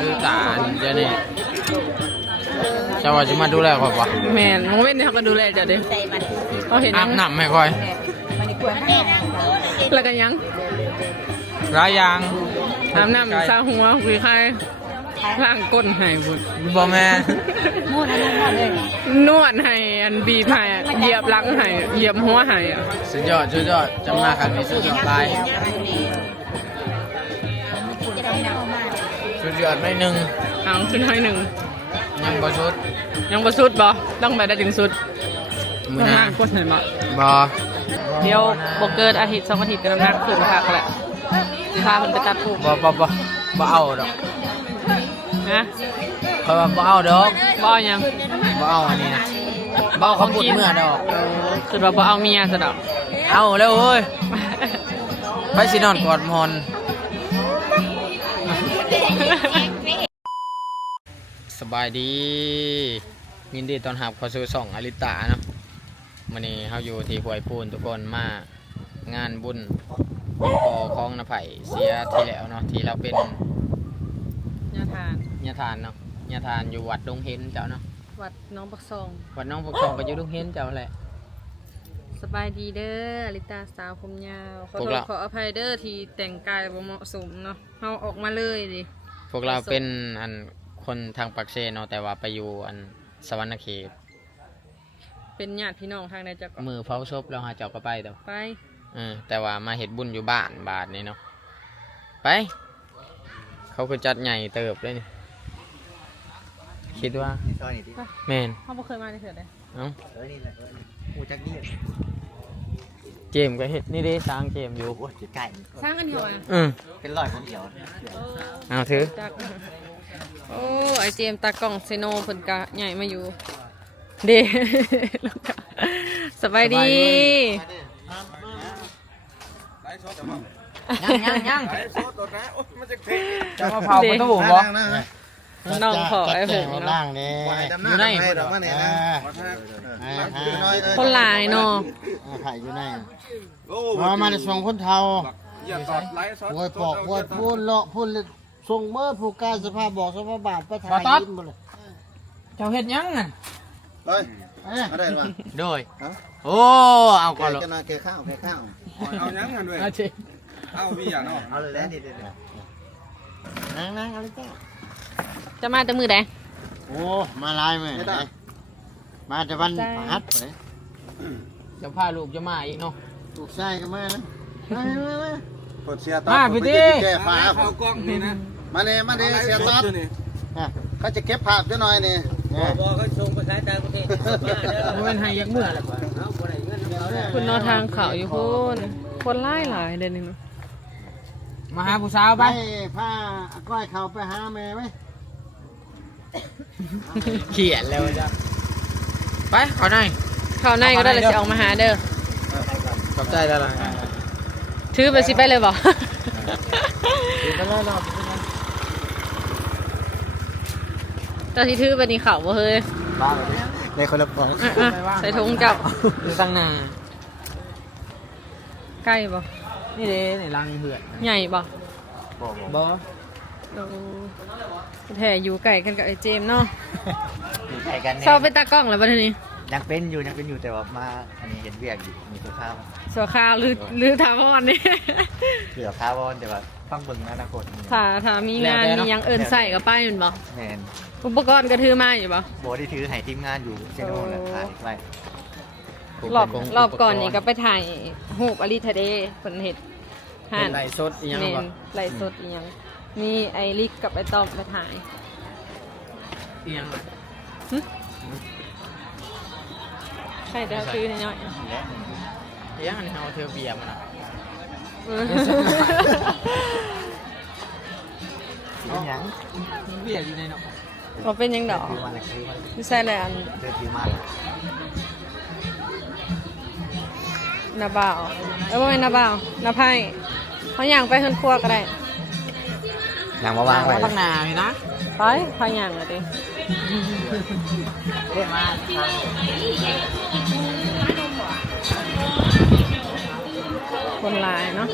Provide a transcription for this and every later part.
คือตาเจ้านี่เจ้าว่าจะมาดูแลข่อยปะแม่นมองเว้นนี่เขาก็ดูแลเจ้าดิเขาเห็น อาบน้ำไม่ค่อย แล้วก็ยัง ร้ายยาง อาบน้ำซาหัวคุยใครล้างก้นให้บุญ บ่แม่ นวดให้อันบีบให้เหยียบหลังให้เหยียบหัวให้ สุดยอดจะมาครั้งนี้สุดยอดไปสุดยอดไม่หนึ่ง เอาขึ้นให้หนึ่ง ยังบ่สุด ยังบ่สุดบ่ต้องไปได้ถึงสุด มือ ต้อง หน้า ล้างก้นให้บ่ บ่ เดี๋ยวบ่เกินอาทิตย์2 อาทิตย์ก็น้ำหนักขึ้นค่ะแหละสิพาเพิ่นไปตัดผม บ่เอาดอก นะ เพราะว่าบ่เอาดอก บ่เอาหยัง บ่เอาอันนี้นะบ่เอาขบุดเมื่อดอก คือว่าบ่เอาเมียซะดอก เอาแล้วเอ้ยไปสินอนกอดหมอนสบายดียินดีต้อนรับเข้าสู่ช่องอลิตาเนาะมื้อนี้เฮาอยู่ที่ห้วยปูนทุกคนมางานบุญพอของนภไผ่เสียที่แล้วเนาะที่เราเป็น ญาทาน ญาทานเนาะญาทานอยู่วัดดงเห็นเจ้าเนาะ วัดน้องปักซอง วัดน้องพวกชองก็อยู่ดงเห็นเจ้าแหละ สบายดีเด้ออลิตาสาวผมยาวขอ พวก โทษ เรา ขออภัยเด้อที่แต่งกายบ่เหมาะสมเนาะเฮาออกมาเลยดิ พวกเราเป็นอันคนทางปักเซเนาะแต่ว่าไปอยู่อันสวรรณเขต เป็นญาติพี่น้องทางใดจักก็ มือเผาศพเราหาเจ้าก็ไปเด้อ ไป แต่ว่ามาเห็ดบุญอยู่บ้านบาทนี่เนาะไป เขาคือจัดใหญ่เติบเลยนี่คิดว่าแมน เฮาบ่เคยมาได้เถิดเด้ เอ้า นี่แหละหูจักนี่ เจมส์ก็เห็ดนี่เด้สร้างเจมส์อยู่ โอ้ยไก่ สร้างอันเดียวอ่ะ เป็นรอยคนเดียว เอาถือ จักโอ้ไอเจมส์ตากล้องเซโนเพิ่นก็ใหญ่มาอยู่เด้ แล้วก็สบายดี ยัง จะมาเผาประตูบ่ น้องขอไอ้เพิ่น ล่า เนาะ งนี่ อยู่ใน คนหลายเนาะ ไผ่อยู่ในมาในส่งคนเทาโวยปอกโวยพูดเลาะพูดส่งเมื่อผู้การสภาบอกสภาบาทไปถ่ายยิ้มหมดเลย เจ้าเห็ดยังน่ะ เฮ้ยอะไรวะ โดยโอ้เอาก่อนเหรอ แกนาแกข้าว เอายังกันด้วย เอาเจ เอามีอย่างเนาะ เอาเลยแล้วดินั่งเอาเลยจ้า จะมาแต่มือใด โอ้มาลายมั้ยมาแต่วันฮัทเลย จะพาลูกจะมาอีกเนาะ ลูกชายก็มานะมา เปิดเสียต มาพี่ดิ แก้ฟ้า เข้ากล้องนี่นะ มาเนี่ยเสียตัดเขาจะเก็บภาพจะหน่อยนี่ บอกเขาส่งภาษาต่างประเทศ มันเป็นไฮยักษ์เมื่อแหละ คุณนอทางเขาอยู่พุ่นคนหลายเดือนนึงเนาะ มาหาผู้สาว ไป ไป ผ้าก้อยเขาไปหาแม่ไหม เขียนแล้วจ้ะไปขอหน่อย เขาในก็ได้เลยสิออกมาหาเด้อ ขอบใจแล้วล่ะ ถือไปสิไปเลยบ่ ไปเลยเรา ตอนที่ถือไปนี่เขาบ่เฮ้ย บ้าเลยในคนละปอง อ่ะใส่ถุงจับ อยู่ตั้งนา ใกล้บ่ นี่เด้ในรังเหือด ใหญ่บ่ บอ แท้อยู่ไก่กันกับไอ้เจมส์เนาะ ใส่กัน เศร้าไปตากล้องแล้วบัดนี้ ยังเป็นอยู่แต่ว่ามาอันนี้เห็นเวียกอยู่มีตัวข้าว สัวข้าวหรือถามว่าวันนี้ เหลือข้าวบอลแต่ว่าฟังเบิ่งอนาคต ถ้ามีงานมียังเอิ้นใส่กับป้ายมันบ่ แมน อุปกรณ์ก็ถือมาอยู่บ่ โบที่ถือให้ทีมงานอยู่เซโน่แหละถ่ายไว้ รอบก่อนนี่ก็ไปถ่ายรูปอลิทะเดเพิ่นเฮ็ด เป็นไรสดอีกยัง แม่ บ่ นไลฟ์สดอีหยังมีไอริกกับไอต้อมไปถ่าย อีกยัง ใช่เดี๋ยวซื้อน้อย อีกยังอันนี้เอาเธอเบียร์มานะ ๆเออ เป็นหยัง เบียร์อยู่ในเนาะ บ่เป็นหยังดอก ถือมาเลยถือมา ไม่ใช่เลยอัน ถือมา นาบ่าวบ่แม่นนาบ่าวนาไพ่เขาย่างไปเฮือนครัวก็ได้ หลังมาวางไว้ ตั้งนาเลยนะ ไปเขาย่างก็ดิ เรียกมา คนหลายเนาะ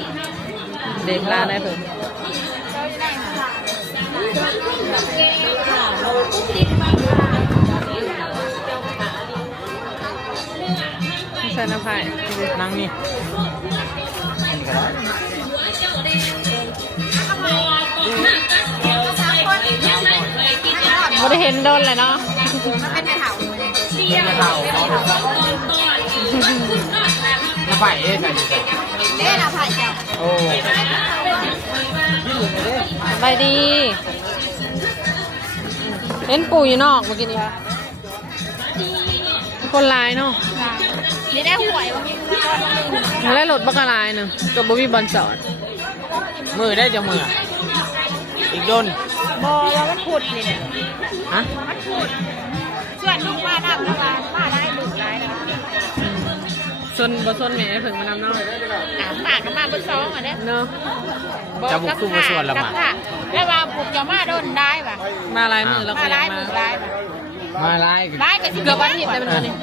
เด็กหลายได้เพิ่น ใส่น้ำไผ่ นั่งนี่ ไม่ได้เห็นโดนเลยเนาะ เป็นกระเทาน้ำไผ่เอ๊ะใส่ดิโอ้ ไปดีเห็นปู่อยู่นอกเมื่อกี้นี้คนร้ายเนาะ นี่ได้หวยวะ แล้วรถบักกะลายหนึ่งกับบ่มีบอลจอด มือได้จะมืออีกโดน บอว่ามันขุดนี่เนี่ย ฮะ มันขุดส่วนลูกมาดับแล้วมาได้ดุร้ายแล้ว ส่วนบ่ส่วนแม่เพิ่งมานำเนาะ ปากกันมาเบนซ้องอ่ะเนี่ย เนาะ จะบุกสู้มาส่วนละมา แล้วว่าปลุกจะมาโดนได้ป่ะ มาลายมือแล้วก็ มา ยั ได้ ง ห มา มึกได้ป่ะ มาไล่ ได้กับที่ เกือบอาทิตย์แล้วมันนี่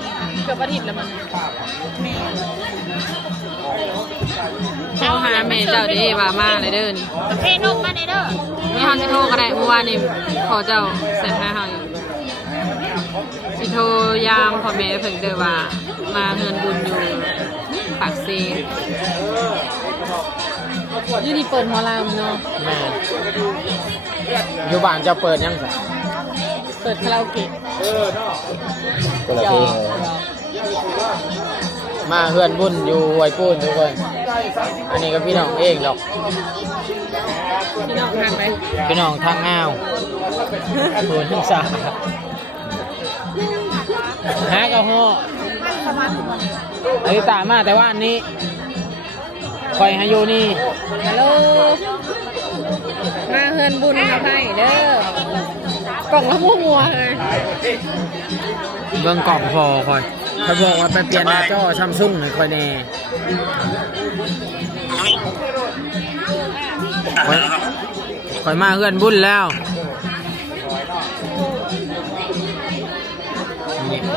เกือบอาทิตย์แล้วมันโทรหาแม่เจ้าเด้ว่ามาเลยเด้อนี่ เพนกมาในเด้อ มีฮันจะโทรก็ได้เมื่อวานนี่ขอเจ้าเสร็จให้เฮาอยู่สิโทรยามพ่อแม่เพิ่นเด้อว่ามาเฮือนบุญอยู่ปากซีอยู่นี่เปิดหมอลำเนาะ แม่อยู่บ้านจะเปิดยังไง เปิดคาราโอเกะ คนละเพลงมาเฮือนบุญอยู่ไวปูนทุกคน อันนี้ก็พี่น้องเองดอก พี่น้องทางไหม พี่น้องทางงาวโดนทั้งสาหากระห้ออริตามาแต่ว่าอันนี้คอยให้อยู่นี่ ฮัลโหลมาเฮือนบุญครับให้เด้อกล่องละมัวเลย เบิ่งกล่องพอคอยเขาบอกว่าไปเปลี่ยนหน้าจอซัมซุงให้คอยแน่คอยมาเฮือนบุญแล้ว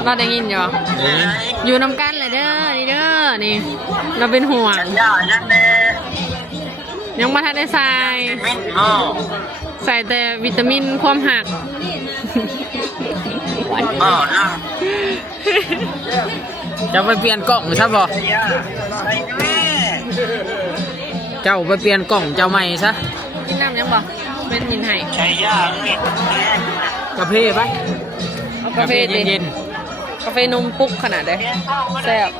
เราได้ยินอยู่อยู่นำกันเลยเด้อนี่เด้อนี่เราเป็นห่วงยังมาทันได้ใส่แต่วิตามินความหักจะไปเปลี่ยนกล่องใช่ป่ะเจ้าไปเปลี่ยนกล่องเจ้าใหม่ซะ กินน้ำยังบ่เป็นหินไห่ กาแฟไป เอากาแฟ เย็น กาแฟนมปุ๊กขนาดเด้แซ่บ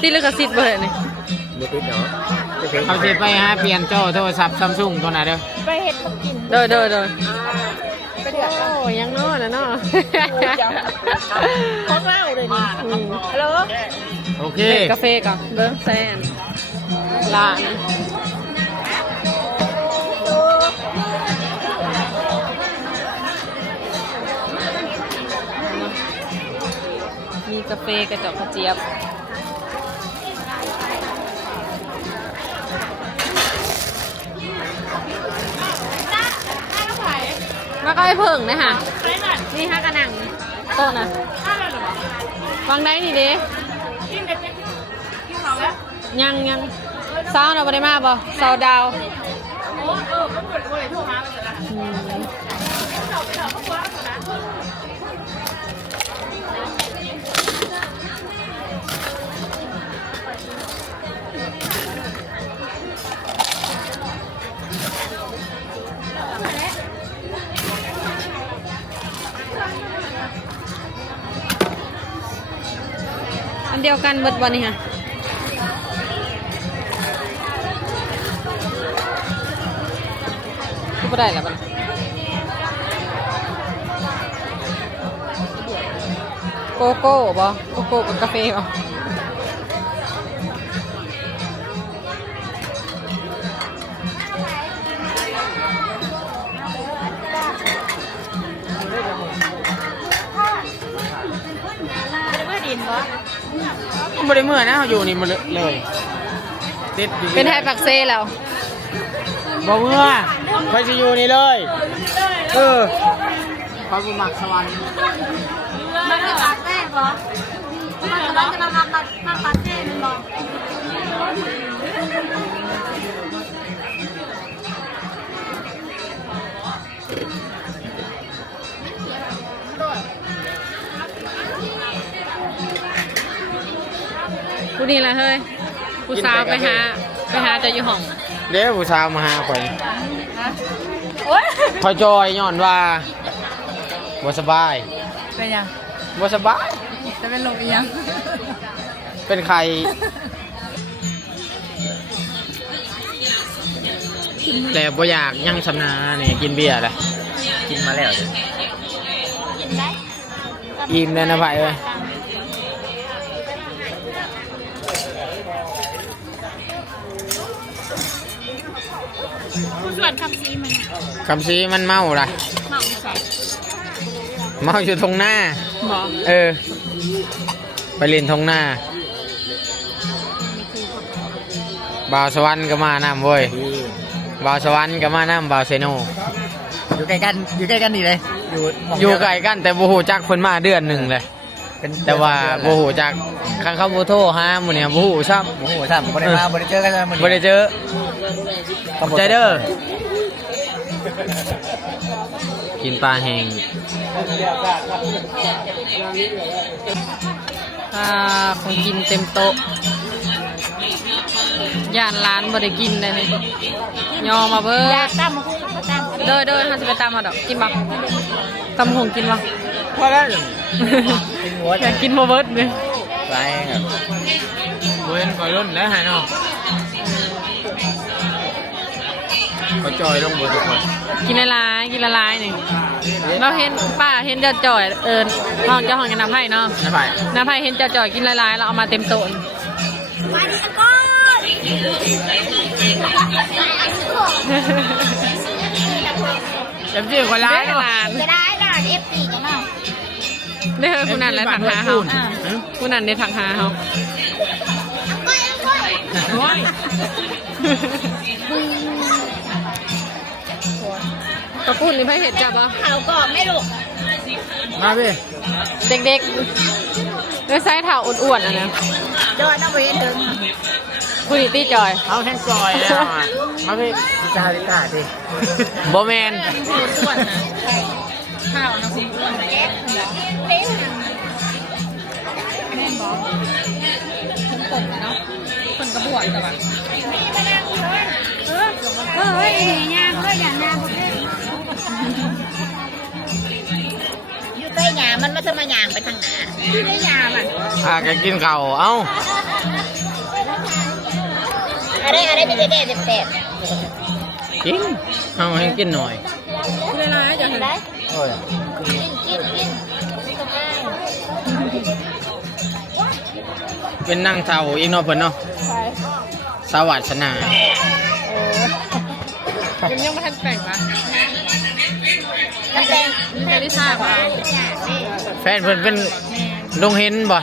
ตีลึกกระซิบเบอร์นี่ ๆเขาจะไปหาเปลี่ยนจอโทรศัพท์ซัมซุงตัวไหนเด้อ ไปเห็ดมากิน เด้อเด้อเด้อ ไปเดือด โอ้ยังนอนนะเนาะ ของเล่าเลยนี่ฮัลโหล โอเค กาแฟก่อนเบิ้งแซนร้านมีกาแฟกระจอกกระเจี๊ยบมาก็ให้เพิ่งนะฮะนี่ฮะกระหนังโต๊ะนะวางได้นี่เด้ยังเศร้านะบ่ได้มาบ่เศร้าดาวอันเดียวกันเบิดวันนี้ฮะก็ได้แล้วบัดโกโก้บ่โกโก้กับกาแฟบ่ บริเมื่อนะเขาอยู่นี่มาเลยติดอยู่ เป็นไทยปักเซ่แล้ว บ่เมื่อไปจะอยู่นี่เลยเขาบุมักสวรรค์ มันจะปาเต้เหรอมันจะมาปาเต้หรอ ผู้นี้ละเฮ้ยผู้สาวไปหาเจะอยู่ห้อง เดี๋ยวผู้สาวมาหาข่อย โอ๊ย ข่อยจอยย้อนว่าบ่สบาย เป็นยัง บ่สบาย จะเป็นลมอียัง เป็นไข้แต่บ่อยากยังสำนานี่กินเบียร์เลยกินมาแล้ว กินได้ อิ่มเลยนะไผ่เอ้ย ส่วนคำซีมัน คำซีมันเมาล่ะ เมาใส่ เมาอยู่ทงหน้า บอก เออ ไปเล่นทงหน้าบ่าวสวรรค์ก็มานำเว้ยบ่าวสวรรค์ก็มานำบ่าวเซโน อยู่ใกล้กันนี่เลยอยู่ไกลกันแต่บ่ฮู้จักเพิ่นมาเดือนหนึ่งเลย แต่ว่าบ่ฮู้จักคันเขาบ่โทรหามื้อนี้บ่ฮู้ซ้ำ โอ้โหซ้ำบ่ได้มาบ่ได้เจอกันมื้อ บ่ได้เจอขอบใจเด้อกินปลาแห้ง ของกินเต็มโต๊ะย่านร้านบ่ได้กินเลยนี่ยอมาเบิ้ อยากตำคุ้งก็ตำ เด้อเขาจะไปตามมาดอกกินบ่ตำหงกินบ่ พอแล้ว อยากกินมาเบิดเลย ไปครับ เว้นก่อยรุ่นแล้วหายเนาะก็จอยลงบนทุกคน กินละลายกินละลายนี่เราเห็นป้าเห็นเจ้าจ่อยห้องเจ้าห้องกันน้ำไผ่เนาะ นะไผ่ น้ำไผ่เห็นเจ้าจ่อยกินละลายเราเอามาเต็มโต๊ะ มาดิก่อน เต็มที่คนร้าย เด้อ เนาะ หลาน จะได้ด่าน F4 กันเนาะ เด้อผู้นั้นเลยถังหาเขาผู้นั้นได้ถังหาเขากระปุ่นนี่ไผ่เห็ดจับปะ เขากรอบไม่ลูก มาพี่ เด็กๆด้วยไซส์เท้าอ้วนๆอ่ะนะ เดินเอาไปเห็นถึง ผู้นี้ตีจอย เอาแห้งจอยแล้วอะมาพี่ จ้าลิกาดิ บ่แมน อ้วนนะข้าวนะคุณอ้วน แก๊สเป๊ะ แม่นบอกคนกลมเนาะคนกระบวดแต่ว่า เฮ้ยยางเฮ้ยอย่างยางพวกนี้อยู่ใต้หยามันมาจะมาหยางไปทางหนาที่ได้หยามัน พากันกินข้าวเอ้า อะไรไม่ได้เด็ด กินเอาให้กินหน่อย คุณอะไรจะเห็น ได้ โอ้ย กินเป็นนั่งเท่าอีกเนาะเพิ่นเนาะสวัสดนา ยังไม่ทันแต่งปะ น้ำแดง มีเจลิซ่าปะ แฟนเพิ่นเป็นลงเห็นบ่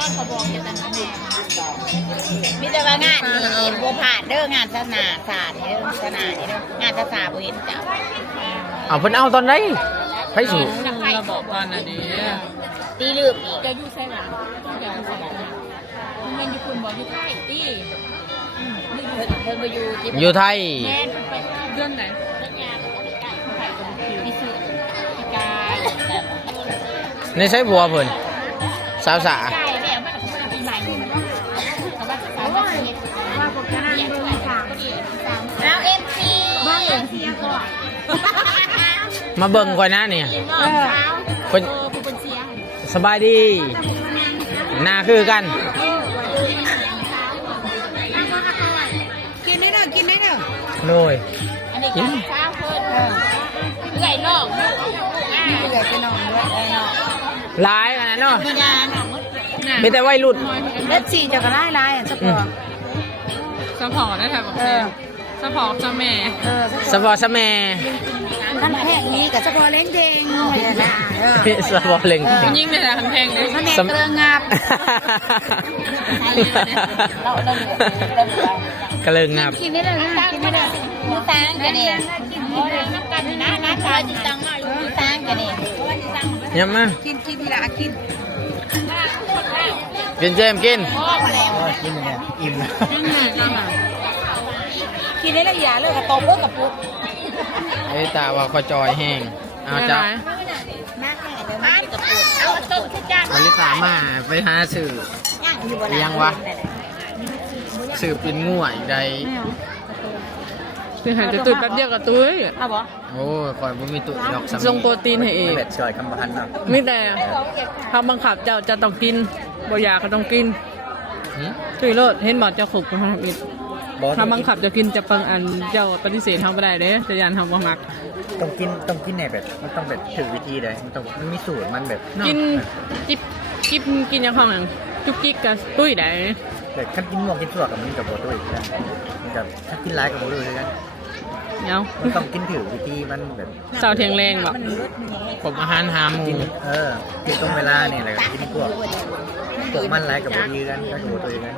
มีแต่ว่างานนี่บัวผ่านเด้องานศาสนาศาสตร์เด้อศาสนาเด้องานศาสนาบุญเจ้า เอาเพิ่นเอาตอนไหนไผสิ เราบอกก่อนนะดี ตีลืมอีก จะอยู่ใช่ไหมมันอยู่คุณบอกอยู่ใต้ตี เพิ่นมาอยู่ที่ อยู่ไทย แม่นไป เดือนไหน พิสูจน์ ปีกาย ในใช้ผัวเพิ่นสาวสา ใช่แม่มันเป็นปีใหม่เขาว่าสาวว่าว่าพวกนั้นเบิ่งสามแล้วเอ็มซีบ้าเอ็มซีก่อน มาเบิ่งก่อนนะเนี่ย เออ เพิ่น ผู้เป็นเชียร์ สบายดีหน้าคือกัน กินได้เด้อกินได้เด้อ โดย อันนี้ก็เช้าเพิ่นเอื่อยนอกเอื่อยไปนอกด้วยไอ้นอก หลายขนาดเนาะ มีงาน มีแต่วัยรุ่น เล็บสี่จะกระไล่ลายอ่ะสักตัว สปอร์ตได้ค่ะบอกแม่สปอร์ตเจ้าแม่ สปอร์ตสแม ท่านแพทย์นี้กับสักตัวเล้งเจงสปอร์ตเล็ง มันยิ่งเลยนะคันเพลงเลย ท่านแม่เกลืองาบ กระเลิงงับ กินได้เลยกินได้เลยมือตังกันเนี่ยน้ำกันนะน้ำชาจิตังหน่อยมือตังกันเนี่ย ยังมา กินทีละกิน กินเจมส์กิน พ่อมาแล้ว กินเนี่ยอิ่ม กินได้ละอย่างเลยกับต้มเลือกับปุ๊บ ไอ้ตาว่าขอจอยแห้งเอาจับ มากแม่กับปุ๊บเอาต้มขึ้นจาน อลิสามาไปหาสื่อ ย่างอยู่บน เลี้ยงวะ สืบเป็นง่วยใด คือหันจะตุ้ยแป๊บเดียวกับตุ้ย เอาบ่ โอ้ยคอยบ่มีตุดอกสำ ทรงโปรตีนให้เอง เป็ดช่วยคำพันธ์นะ มีแต่ถ้าบังคับเจ้าจะต้องกินบ่อยากก็ต้องกิน หืม ตุ้ยโลดเห็นบอกเจ้าขบกับทำอีกถ้าบังคับจะกินจะปังอันเจ้าปฏิเสธทำไม่ได้เด้จะยันทำบ่มัก ต้องกินในแบบมันต้องแบบถือวิธีเลยมันมีสูตรมันแบบ กินจิบกินยังของอย่างจุกจิกกับตุ้ยได้ แบบขั้นกินหมวกกินส่วกับมันกับโบด้วยกันมันกับถ้ากินร้ายกับโบด้วยกัน เนาะ มันต้องกินถือวิธีมันแบบ สาวเทียงแรงแบบ ผมอาหารหาหมู กินกินตรงเวลาเนี่ยแหละกินพวกมันร้ายกับโบด้วยกันกับโบด้วยกัน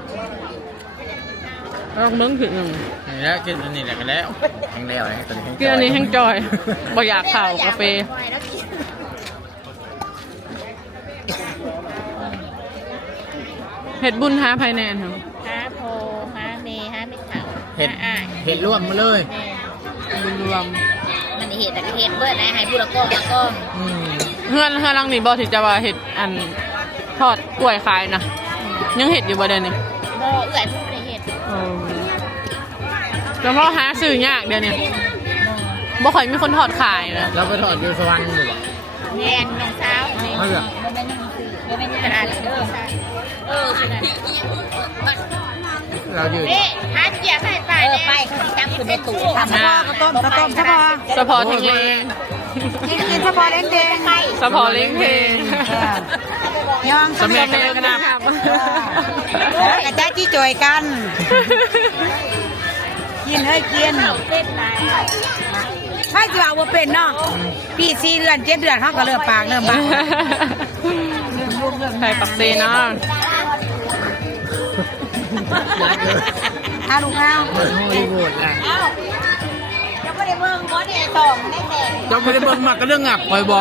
เราเมืองผิดหนึ่ง นี่แล้วกินอันนี้แหละก็แล้ว แห้งแล้วนะตอนนี้ กินอันนี้แห้งจอยบ่อยากข่าวกาแฟเห็ดบุญหาภายในอันเหรอ หาโพหาเมหาไม่ขาว เห็ด อ้าย เห็ดร่วมมาเลย บุญรวม มันเห็ดแต่เห็ดเบิดนะให้ผู้ละก้องละก้อง อืม เฮือนลังนี่บ่ที่จะว่าเห็ดอันทอดกล้วยขายนะยังเห็ดอยู่บ่เดี๋ยวนี้ บ่เอื่อยผู้ใดเห็ด แล้วพอหาซื้อยากเดี๋ยวนี้บ่ค่อยมีคนทอดขายนะ เราไปทอดอยู่สวรรค์อยู่บ่ แม่นน้องสาวนี่ เอาเหรอ บ่แม่นน้องสื่อบ่แม่นกระดาษเด้อสินะ เราอยู่ นี่หาเกียร์ให้ไปไปเขาสิจับขึ้นในตู้ทำ กระต้มเฉพาะเฉพาะเทงเลง กินเฉพาะเล้งเด้งไข่ เฉพาะเล้งเพลง ยอง สมัยกันเลยกันนะครับ กระจายที่จอยกัน กินเฮ้ยกินเต้นไร ถ้าจะเอาว่าเป็นเนาะปี4 เดือน7 เดือนเขาก็เริ่มปากเริ่มบ้า ไข่ปักเซเนาะ ถ้าลูกเอา เปิดฮอลลีวูดแหละ เอ้ายังไม่ได้เบิ่งบ่ได้ตองได้แต่ เราไม่ได้เบิ่งมากก็เรื่องงับคอยบ่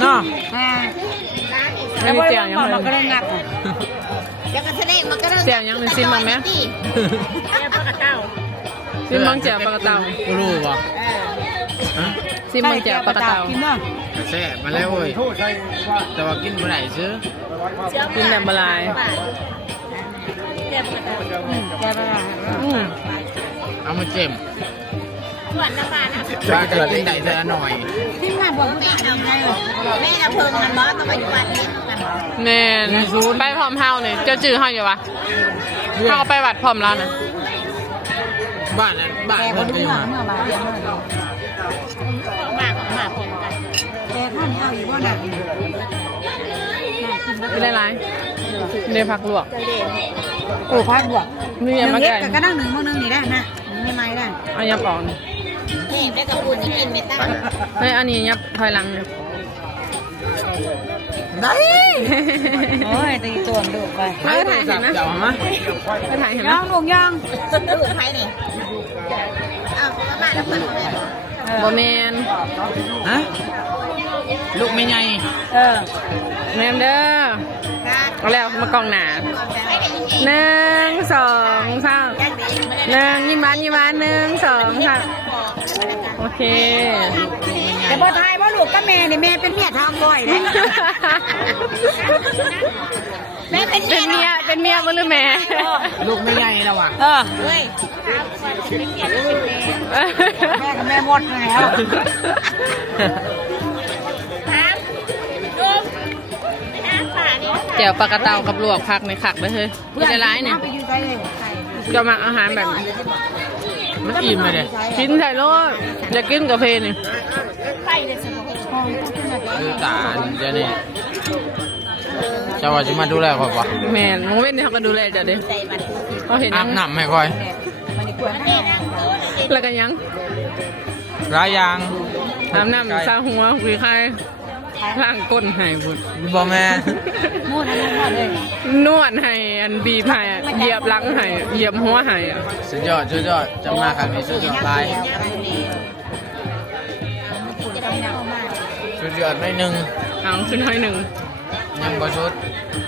เนาะ ไม่ได้เจียงยัง เราก็ เล เริ่ ย มงัด ยังก็แสดงมันก็เริ่ม เจียงยังเลยซิมบ้างไหมซิมบ้างเจียวปลากระเตา กูรู้บ่ฮะ ซิมบ้างเจียวปลากระเตา กินเนาะ แซ่บมาแล้วเว้ยแต่ว่ากินบ่ได้ซื้อ กินแบบบลาย แกไปละ เอามาเจ็ม หวานน้ำปลานะ ปลากระกินได้แต่ละหน่อย ที่งานบอกผู้ แม่ ชาย เอา ไง แม่เอาเพิ่งมันบ่ต้องไปอยู่วัดนี้มันบ่ แน่นไปพร้อมเฮาเนี่ยเจ้าจื้อเฮาอยู่วะเฮาก็ไปวัดพร้อมแล้วนะ บ้านนั้นบ้าน แก เพิ่ ก็ น ดู ก็อยู่ หนั หั่ ง น เมื่อมาเรียนเมื่อ มากผมกัน แกท่านเอาอีกว่าหนัก ไม่ได้ร้ายเดพักลวก โอ้พัดบวก นี่ ห ยัง นึ่ง มา เฮ็ด ไก่ ก็นั่งหนึ่งมื้อนึงนี่ได้นะไม่ไม่ได้ เอายับออกนี่ นี่ได้กับคุณที่กินไม่ตั้ง เฮ้ยอันนี้ยับถอยหลัง ได้ โอ้ยตีตัวดูไป เฮ้ยถ่ายเห็นนะ เจ้ามา เฮ้ยถ่ายเห็น ย่ นะ องลูกย่อง ลูกไผ่นี่เอามาแล้วเพิ่นเลย บ่แมน ฮะลูกไม่ใหญ่ แมนเด้อเอาแล้วมากองหนา1 2 3 1ยิ้มหวานยิ้มหวาน1 2 3โอเค แต่บ่ทายบ่ลูกกับแม่นี่แม่เป็นเมียทางบ่อยนะ แม่เป็น เป็นเมียบ่หรือแม่ ลูกไม่ใหญ่แล้วอ่ะ เฮ้ยเป็นเมียลูกเป็นแม่ แม่กับแม่หมดแล้ว ครับลูกไม่น่าป่านี่ แจ่วปลากระเตากับลวกผักในขักเลยเฮ้ยเพื่อร้ายเนี่ย ไปอยู่ไกลเลย จะมาอาหารแบบนี้ มันอิ่มเลยเด้ กินใส่โลดอยากกินกาแฟนี่ ไผ่เลยสิบ่ คือตาเดี๋ยวนี้เจ้าว่าจะมาดูแลข่อยบ่ แม่นโมเว้นนี่เขาก็ดูแลเดี๋ยวดิ ใจมัน เขาเห็น อา ยั บ ง น้ำให้ค่อย แล้วก็ยัง ร้ายยาง อาบน้ำซาหัวคุยใครล้างก้นให้บุญ บ่แม่ มูดอะไรหมดเลย นวดให้อันบีบให้เหยียบหลังให้เหยียบหัวให้ สุดยอดจะมาครั้งนี้สุดยอดไปสุดยอดไม่หนึ่ง เอาชุดให้หนึ่ง ยังบ่สุด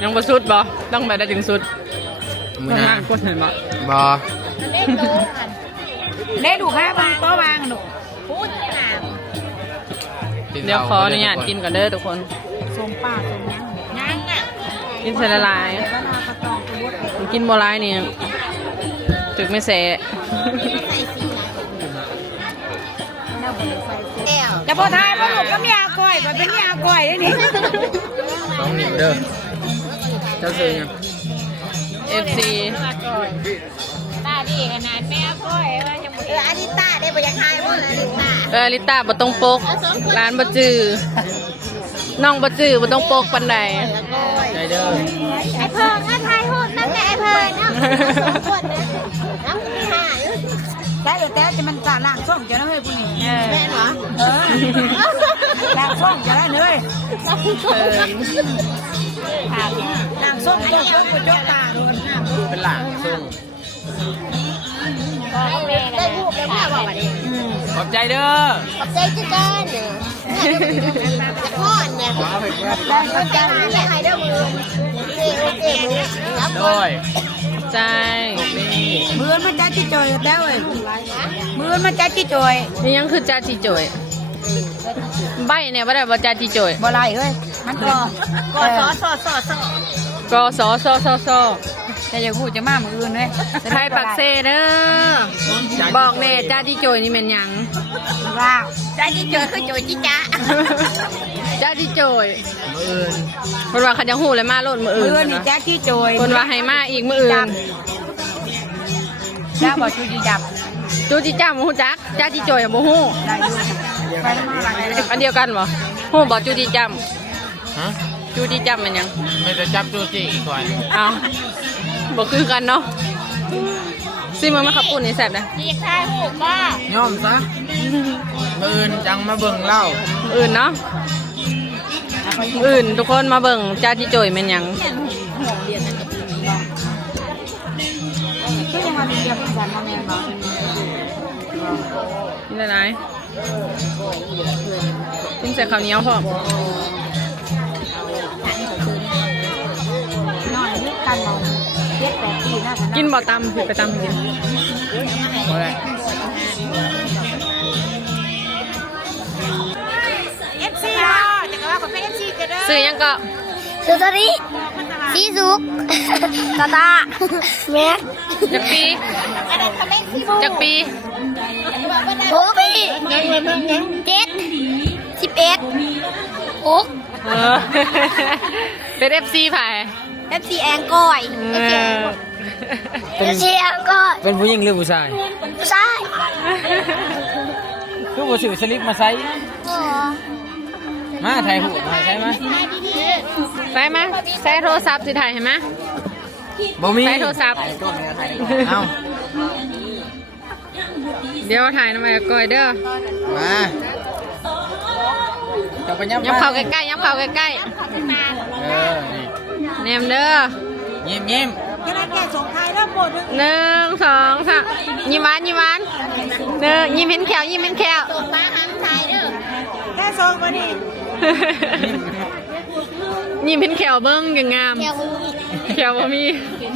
ยังบ่สุดบ่ต้องไปได้ถึงสุด มื ต้ อ อง หน้า ล้างก้นให้บ่ บ่ เล่นโตกัน เล่ดูแค่บางโต๊ะวางหนู พูดที่หาม เดี๋ยวขออนุญาตกินก่อนเด้อทุกคน สมป้าสมยัง ยังอ่ะ กินใส่ละลาย แต่ว่าเราก็ต้องไปบด กินบ่ร้ายนี่ ถึกไม่เสะ แต่พอทายพอลูกก็มีอาก้อยก็เป็นมีอาก้อยนี่ น้องนิ่มเด้อเจ้าซื้อยัง FC ตาดีขนาดแม่ก้อยว่าจะอลิต้าได้บ่อยากทายบ่อลิต้า ลิต้าบ่ต้องปกร้านบ่จื้อน้องบ่จื้อบ่ต้องปกปานใด ใจเด้อ ไอ้เพิ่งอ่ะทายโหดนั่นแหละไอ้เพิ่งนะ2คนนะน้ำมีหาอยู่ แต่แต่จะมันกะล่างช่องจะได้เฮ้ยผู้นี้ แม่นเหรอ ล่างช่องจะได้เลยล่างช่องจะยกไปยกตาโดน เป็นหลานซุ่ง ได้พูดแล้วแม่บอกว่าดิ ขอบใจเด้อ ขอบใจจุดกันเนี่ยจะพ่อนเนี่ยได้ก็จะหาแหละให้เด้อมือโอเคมือรับ โดย ใจ มือมันจะจีจอยแต่เว้ยมือมันจะจีจอย นี่ยังคือจ้าจีโจยใบเนี่ยบ่ได้บ่จ้าจีโจย บ่ไรเฮ้ยมันก็กสสแต่อย่าพูดจะมามืออื่นเลย ไทยปักเซเด้อบอกแน่จ้าจีโจยนี่แม่นหยัง ว้าว ใจจีจอยคือจอยจีจ้า จ้าจีโจย มื้ออื่น เพิ่นว่าคันยังฮู้เลยมาโลดมื้อ มื อื่น อนี่จะจีจอย เพิ่นว่าให้มาอีกมื้ออื่น จ้าบอกชูจีจับ จูจิจ้าบ่ฮู้จักจ้าจีโจยบ่ฮู้ ได้ด้วยไปมาหลังไหน อันเดียวกันบ่ฮู้บ่จูจิจ้า ฮะ จูจิจ้าเป็นหยัง ไม่จะจับจูจิอีกก่อน เอ้าบ่คือกันเนาะซิมันมาขับปุ่นนี่แซ่บนะ จีทายหูบ้า ย่อมซะมื้ออื่นจังมาเบิ่งเล่า อื่นเนาะอื่นทุกคนมาเบิ่งจ้าจิโจยเป็นหยัง ก็ยังมาเรียนภาษาโมเมนต์เนาะ กินได้ไหนกินใส่ข้าวเหนียวพร้อม นอนยึดกันมอง7-8 ปีน่าจะ กินบ่ตำผิดไปตำกิน บ่ได้ FC เนาะแต่ก็ว่าคนเป็น FC ก็ได้ ซื้อหยังก็ สุตรีสีสุกตาตาแม่ จักปี อันนั้นคอมเมนต์ที่บู จักปี 6 ปี7 11 6 เออเป็น FC ไผ FC แองก้อย FC แองก้อย เป็นผู้หญิงหรือผู้ชาย ใช่ คือบ่ซื้อสลิปมาใส่มาถ่ายหูถ่ายใช่มั้ย ใส่มาใส่โทรศัพท์สิถ่ายเห็นไหม บ่มี ใส่โทรศัพท์ เอ้า เดี๋ยวถ่ายน้ำมันก่อยเด้อ มาจะไปยับ ย้ำเข่าใกล้ๆย้ำเข่าใกล้ เออนี่ ๆเนมเด้อ ยิ้ม ก็ได้แก่ส่งท้ายแล้วหมด 1 2 3ยิ้มหวานยิ้มหวานยิ้มเห็นแขวยิ้มเห็นแขว มาหันใจเด้อ แค่ส่งมาดิ ยิ้มเห็นแขวเบิ้งอย่างงาม เดี๋ยวมึง แขวบ่มี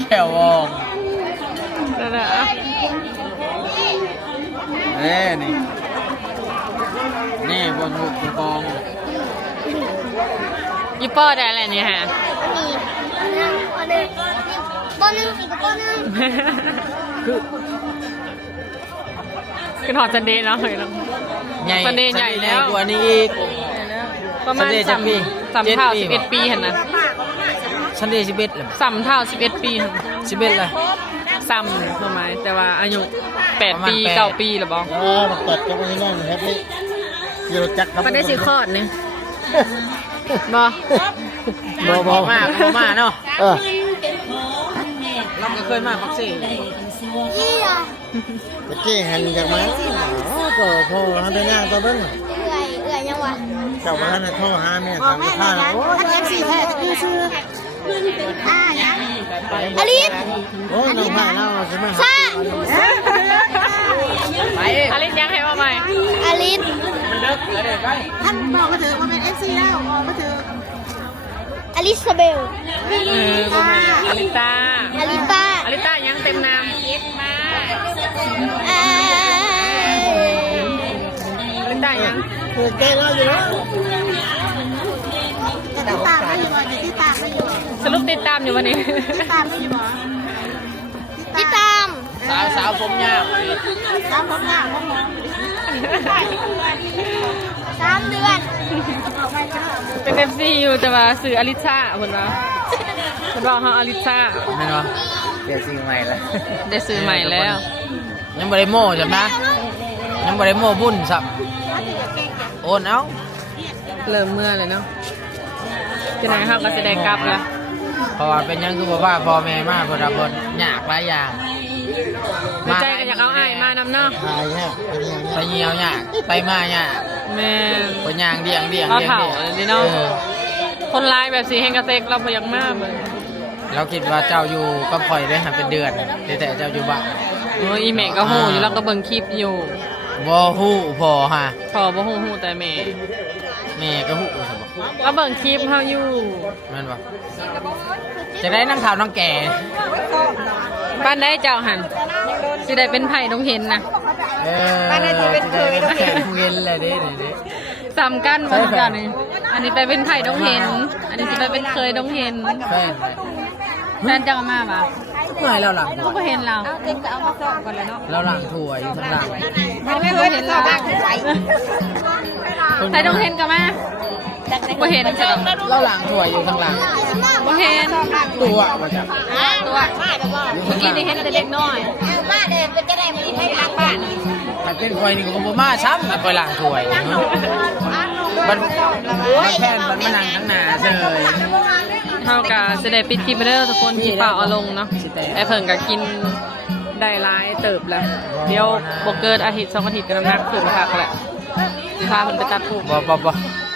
แถววอง นั่นแหละ นี่บนหุบกอง ยี่ป้อได้อะไรเนี่ยฮะ นี่ปนึงอีกปนึง คือถอดจันเดย์เนาะเฮ้ยเนาะ ใหญ่ ประเด็นใหญ่แล้ว กว่านี้อีก ประมาณ จันเดย์จักปี สามเท่า 7 ปี 11 ปีเห็นนะ ฉันได้11เลย สามเท่า11 ปีเห็น 11เลย ซ้ำเท่าไหมแต่ว่าอายุ ประมาณ 8 ปี 8 9 ปีหรือเปล่า มันตัดกันไปนั่นครับพี่เดี๋ยวจักครับ ก็ได้สิคลอดนี่บ่ บ่มาเนาะ เออ เราก็เคยมาปักซี่ ยี่อ่ะ ตะกี้หันจากมาก็โทรหาแต่ย่างตัวเบิ้ง เอื่อยยังวะ เจ้ามาโทรหาแม่ทำข้าวโอ้ย FC แท้คือชื่อยังอลิส โอ้ยน้องผ่าเราใช่ไหม ซ่า อลิสยังให้ว่าใหม่ อลิส ท่านบอกมาเถอะว่าเป็น FC แล้วบอกมาเถอะ อลิซาเบล อลิตา อลิต้า อลิตายังเต็มนาม อ่า อลิตายัง คือแกเราอยู่แล้ว ที่ตามไม่อยู่ที่ตามไม่อยู่ สรุปติดตามอยู่วันนี้ ที่ตามไม่อยู่หรอ ติดตาม ต สาวผมยาว 3 เดือน เป็น FC อยู่แต่ว่าสื่ออลิซ่าเพิ่นว่าเพิ่นบอกเฮาอลิซ่า แม่นบ่ เปลี่ยนสิ่งใหม่ละ ได้ซื้อใหม่แล้ว ยังบ่ได้โม่จำนะยังบ่ได้โม่บุญสับโอนเอา เริ่มเมื่อเลยเนาะจะไหนเฮาก็สิได้กลับแล้ว เพราะว่าเป็นหยังคือบอกว่าพ่อแม่มาเพิ่นว่าเพิ่นยากหลายอย่าง ในใจก็อยากเอาอ้ายมานำเนาะ หายเนี่ยเป็นอย่าง ไป นี้ เหี่ยวยากไปมายาก แม่น เพิ่นย่างเดี่ยง เราเฒ่าเลยนี่เนาะ เออ คนร้ายแบบสีแห่งกระเตกเราบ่อยากมาเหมือน เราคิดว่าเจ้าอยู่ก็ปล่อยได้หันเป็นเดือนแต่เจ้าอยู่บ้าน โอ้ยอีแม่ก็ฮู้อยู่แล้วก็เบิ่งคลิปอยู่ บ่ฮู้พอฮะ พอบ่ฮู้แต่แม่ แม่ก็ฮู้ซะบ่ ก็เบิ่งคลิปเฮาอยู่ แม่นบ่จะได้นั่งข่าวน้องแก่ บ้านได้เจ้าหันสิได้เป็นไผ่ต้องเห็นนะ บ้านได้สิเป็นเคยต้องเห็นเงินเลยเด้นี่ สำคัญบ่เจ้านี่อันนี้ไปเป็นไผ่ต้องเห็น อันนี้สิไปเป็นเคยต้องเห็น แฟน แฟนจะเอามาบ่ เมื่อยแล้วหลัง ก็บ่เห็นเรา เราหลังถั่วอยู่ข้างหลัง ไม่บ่เห็นเราไผ่ต้องเห็นก็มาบ่เห็นจ้ะ เราหลังถั่วอยู่ข้างหลัง บ่เห็น ตัวมาจาก ตัวเมื่อกี้นี่เห็นแต่เด็กน้อย มาเด้เป็นจะได้บ่ได้พักบ้าน ถ้าเป็นคอยนี่ก็บ่มาซ้ำคอยหลังถั่วอยู่เนาะมันแฟนมันมานั่งข้างหน้าเฉย เท่ากับจะได้ปิดคลิปไปเด้อทุกคนที่เปล่าเอาลงเนาะไอ้เพิ่งก็กินได้ร้ายเติบแล้ว เดี๋ยวบอกเกินอาทิตย์2 อาทิตย์ก็น้ำหนักขึ้นคักแหละสิพาเพิ่นไปตัดผม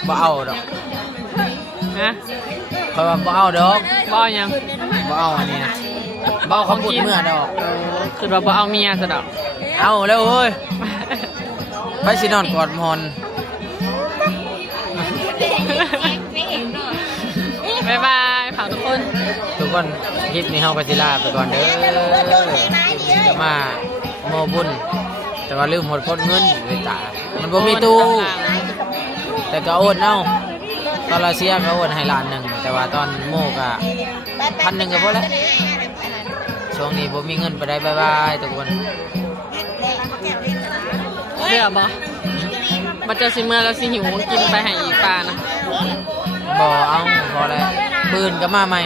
บ่เอาดอก นะ คอยว่าบ่เอาดอก บ่เอาหยัง บ่เอาอันนี้นะบ่เอาข้าวปุ้นเมื่อดอก คือว่าบ่เอาเมียซะดอก เอาแล้วเอ้ยไปสินอนกอดหมอน บ๊ายบายฝากทุกคน ทุกคนคลิปนี้เฮาก็สิลาไปก่อนเด้อจะมาโมบุญแต่ว่าลืมหมดพดเงินเลยตามันบ่มีตู้แต่ก็โอนเอาตอนเราเสียก็โอนให้ล้านหนึงแต่ว่าตอนโมก็1,000ก็พอแล้วช่วงนี้บ่มีเงินไปได้บ๊ายบายทุกคน เชื่อบ่บ่เจอสิเมื่อแล้วสิหิวกินไปให้อีปลานะ บ่เอาพอแล้วปืนก็มาใหม่